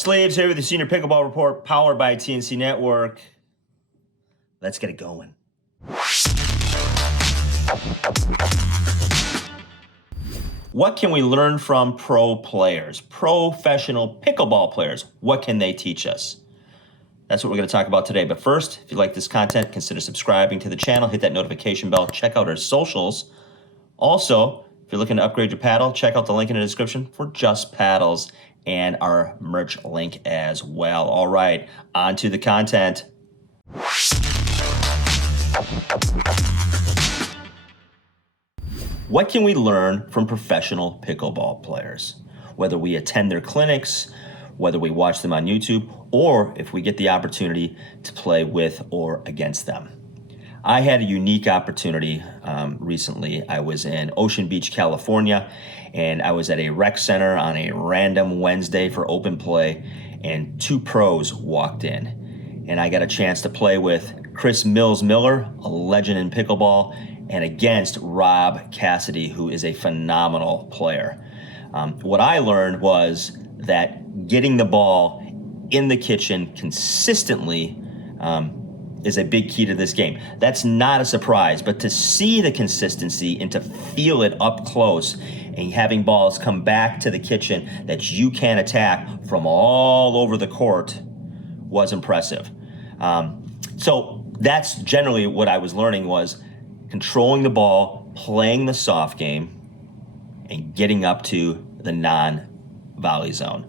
Slaves here with the Senior Pickleball Report, powered by TNC Network. Let's get it going. What can we learn from pro players, professional pickleball players? What can they teach us? That's what we're going to talk about today. But first, if you like this content, consider subscribing to the channel, hit that notification bell, check out our socials. Also, if you're looking to upgrade your paddle, check out the link in the description for Just Paddles and our merch link as well. All right, on to the content. What can we learn from professional pickleball players? Whether we attend their clinics, whether we watch them on YouTube, or if we get the opportunity to play with or against them. I had a unique opportunity recently. I was in Ocean Beach, California, and I was at a rec center on a random Wednesday for open play, and two pros walked in. And I got a chance to play with Chris Mills-Miller, a legend in pickleball, and against Rob Cassidy, who is a phenomenal player. What I learned was that getting the ball in the kitchen consistently is a big key to this game. That's not a surprise, but to see the consistency and to feel it up close and having balls come back to the kitchen that you can attack from all over the court was impressive. So that's generally what I was learning, was controlling the ball, playing the soft game, and getting up to the non-volley zone.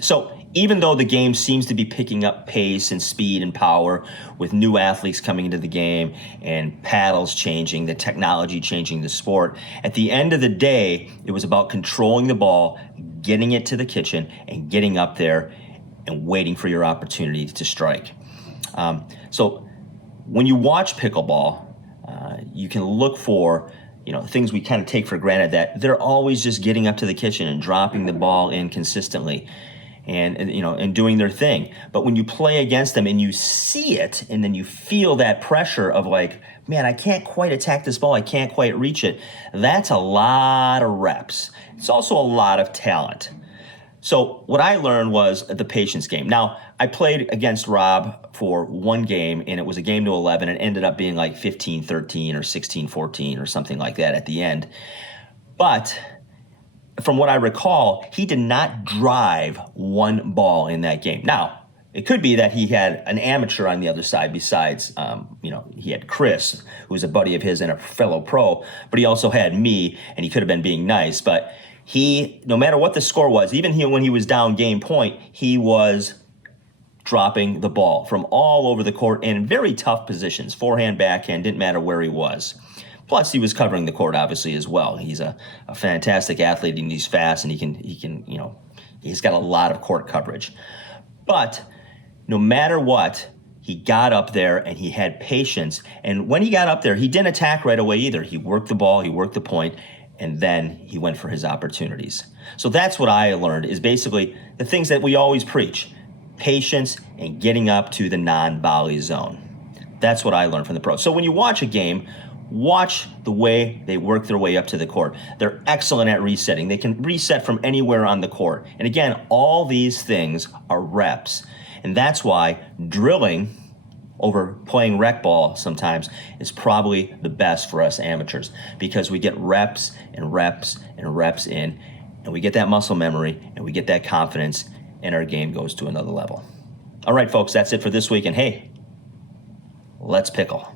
So even though the game seems to be picking up pace and speed and power with new athletes coming into the game and paddles changing, the technology changing the sport, at the end of the day, it was about controlling the ball, getting it to the kitchen, and getting up there and waiting for your opportunity to strike. So when you watch pickleball, you can look for things we kind of take for granted, that they're always just getting up to the kitchen and dropping the ball in consistently and doing their thing. But when you play against them and you see it, and then you feel that pressure of like, man, I can't quite attack this ball, I can't quite reach it, that's a lot of reps. It's also a lot of talent. So what I learned was the patience game. Now, I played against Rob for one game, and it was a game to 11, and it ended up being like 15-13 or 16-14 or something like that at the end. But from what I recall, he did not drive one ball in that game. Now, it could be that he had an amateur on the other side besides, he had Chris, who's a buddy of his and a fellow pro, but he also had me, and he could have been being nice. But he, no matter what the score was, even when he was down game point, he was dropping the ball from all over the court in very tough positions, forehand, backhand, didn't matter where he was. Plus, he was covering the court, obviously, as well. He's a fantastic athlete, and he's fast, and he's got a lot of court coverage. But no matter what, he got up there, and he had patience. And when he got up there, he didn't attack right away either. He worked the ball, he worked the point, and then he went for his opportunities. So that's what I learned, is basically the things that we always preach: patience and getting up to the non-volley zone. That's what I learned from the pros. So when you watch a game, watch the way they work their way up to the court. They're excellent at resetting. They can reset from anywhere on the court. And again, all these things are reps. And that's why drilling over playing rec ball sometimes is probably the best for us amateurs, because we get reps and reps and reps in, and we get that muscle memory, and we get that confidence, and our game goes to another level. All right, folks, that's it for this week. And hey, let's pickle.